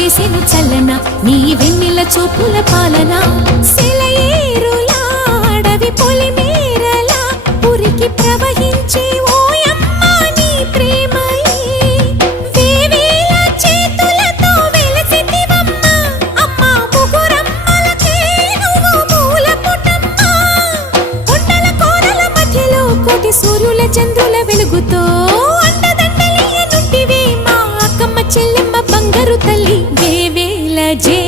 చేసెను చల్లన నీ వెన్నెల చూపుల పాలన సెలయేరులా అడవి పొలిమేరలా ఉరికి ప్రవహించే ఓయమ్మ నీ ప్రేమయే వేవేల చేతులతో వెలసితివమ్మ అమ్మ ముగురమ్మలకే నువ్వు మూలపుటమ్మ కొండల కోరల మధ్యలో కోటి సూర్యుల చంద్రుల వెలుగుతో అండదండలియనుంటివే మా అక్కమ్మ చెల్లెమ్మ బంగారు తల్లి వేవేల జే